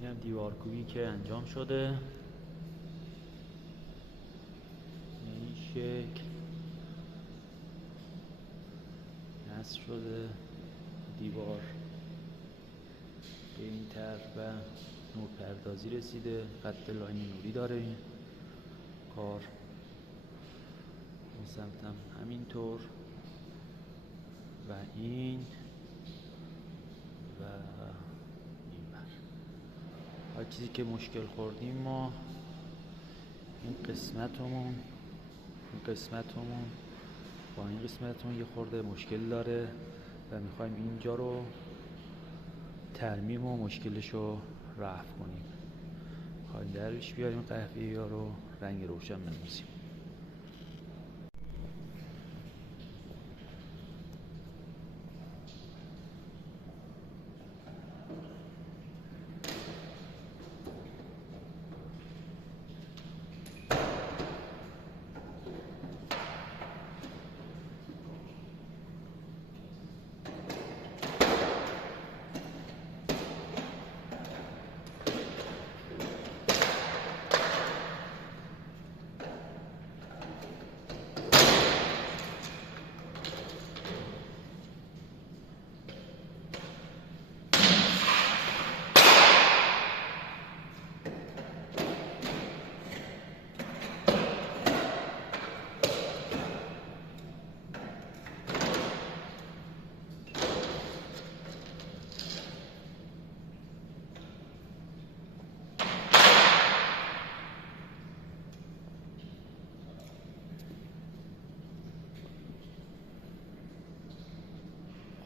اینم دیوارکوبی که انجام شده. این شکل نصب شده. دیوار به این طرح و نورپردازی رسیده. خط لاین نوری داره این کار. اون سمت هم همینطور و این و این بر. هر چیزی که مشکل خوردیم ما این قسمتمون با این قسمتمون یه خورده مشکل داره و میخوایم اینجا رو ترمیم و مشکلش رو رفع کنیم. میخوایم درش بیاریم قهوه‌ای ها رو رنگ روشن بنویسیم.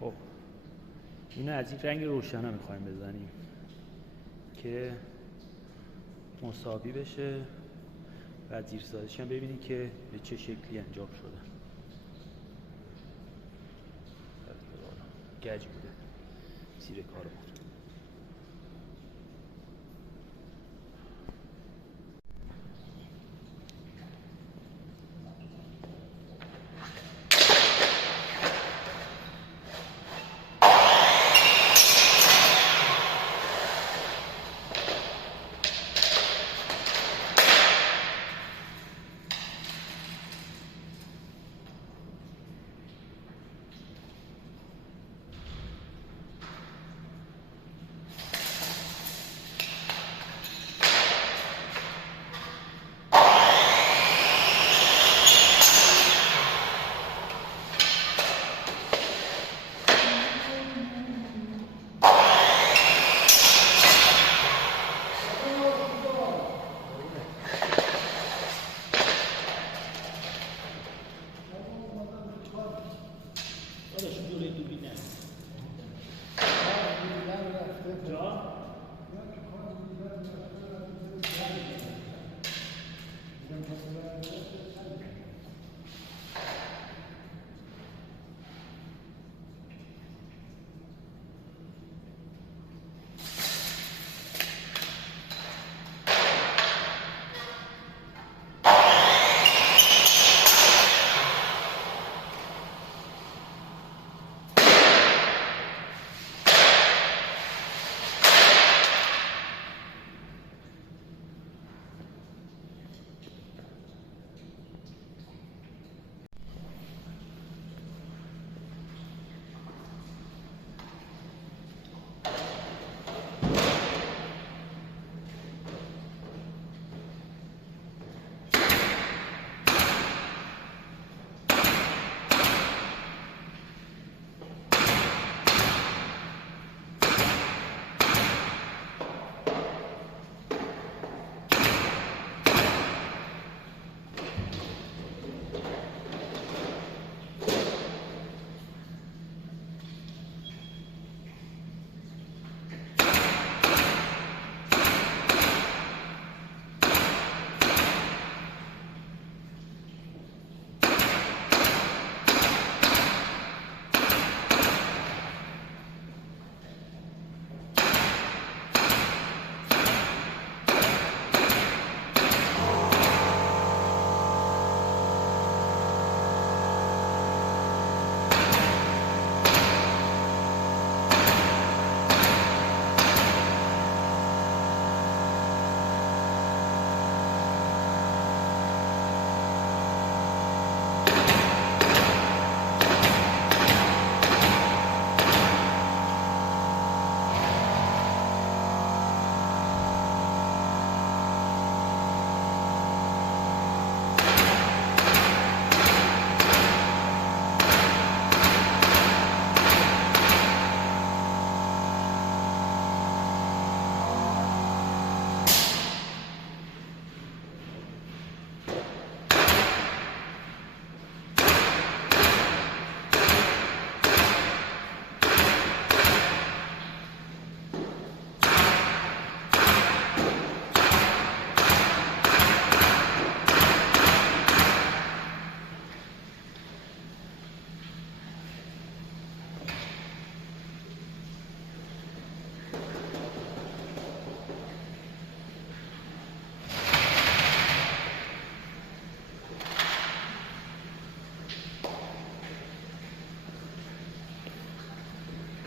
خب اینو از این رنگ روشن ها میخوایم بزنیم که مساوی بشه و زیر سازش هم ببینید که به چه شکلی انجام شده. گچ بوده زیر کارمون.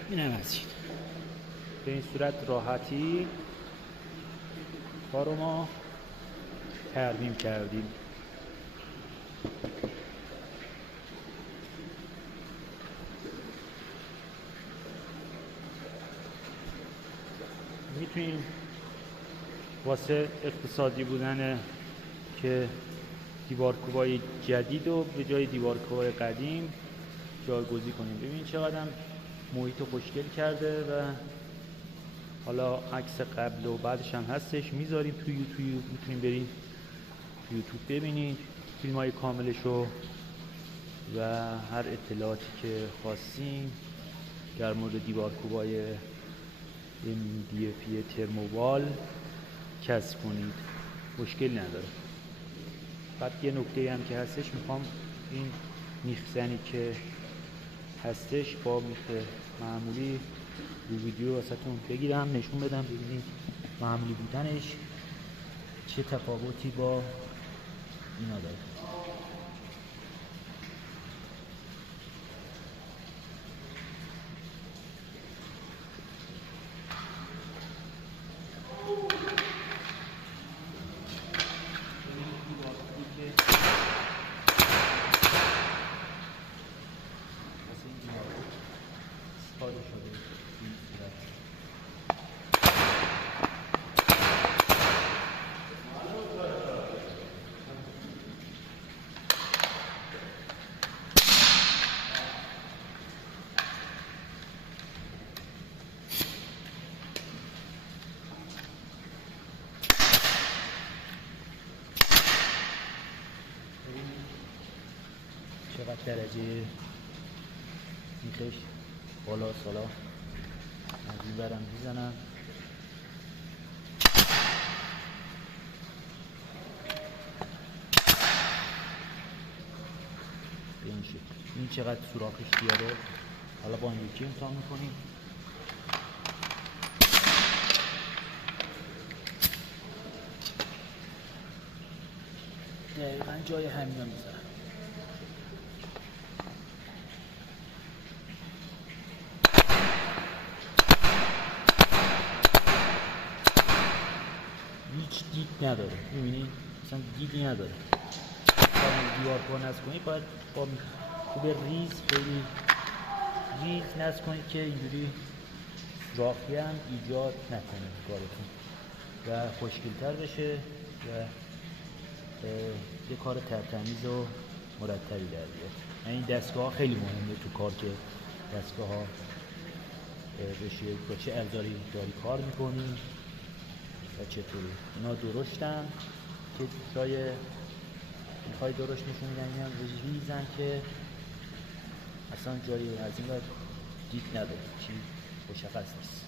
اینم از این. به این صورت راحتی کارو ما ترمیم کردیم. میتونیم واسه اقتصادی بودن که دیوارکوبای جدید رو به جای دیوارکوبای قدیم جایگزین کنیم. ببین چقدر محیط خوشگل کرده و حالا عکس قبل و بعدش هم هستش، میذاریم توی یوتیوب، میتونیم بریم یوتیوب ببینید فیلم های کاملش رو و هر اطلاعاتی که خواستیم در مورد دیوارکوبای MDF ترمووال کسب کنید، مشکل نداره. بعد یه نکته هم که هستش، میخوام این میخزنی که هستش با میخ معمولی رو ویدیو واسهتون بگیرم نشون بدم ببینید معمولی بودنش چه تفاوتی با اینا داره. چقدر درجه میخش بالا سالا از این برم میزنم. به این شکل این چقدر سوراخش بیاره. حالا با این یکی امتحان میکنیم. دقیقا جای همین رو میذارم. هیچ دید نداره، میبینی؟ اصلا دیدی نداره. دیوار رو نصب کنید باید با خوب ریز، خیلی ریز نصب کنید که اینجوری سوراخی هم ایجاد نکنه کارتون و خوشگل‌تر بشه و یه کار ترتمیز و مرتبی در بیاد. این دستگاه خیلی مهمه تو کار که دستگاه ها بشه با چه ابزاری داری کار میکنی و چطوری. اینا درشتن که جای میخوای درشت نشون میدن، اینا ریزن که اصلا جایی از این باید دید نداره، چی مشخص نیست.